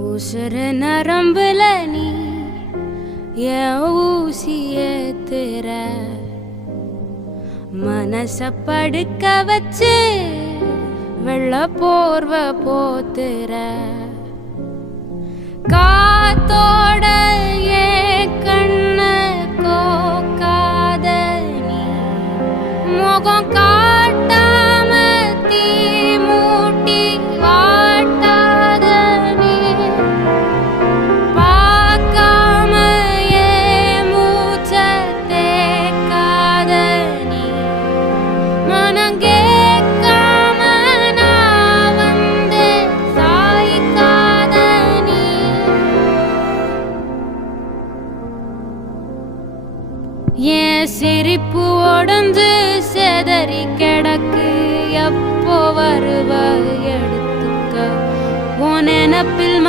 உசுர நரம்புல நீ என் ஊசிய ஏத்துற, மனச படுக்க வச்சு வெள்ள போர்வ போத்துற, காத்தோட ஏன் கண்ண கோக்காத நீ, முகம் காட்டாம தீ மூட்டி வாட்டாத நீ, பார்க்காம ஏன் மூச்ச தேக்காத நீ, மனம் கேட்காம நான் வந்து சாய்க்காத நீ. என் சிரிப்பு உடஞ்சு செதறி கிடக்கு, எப்போ வருவ எடுத்துக்க உன் நினப்பில்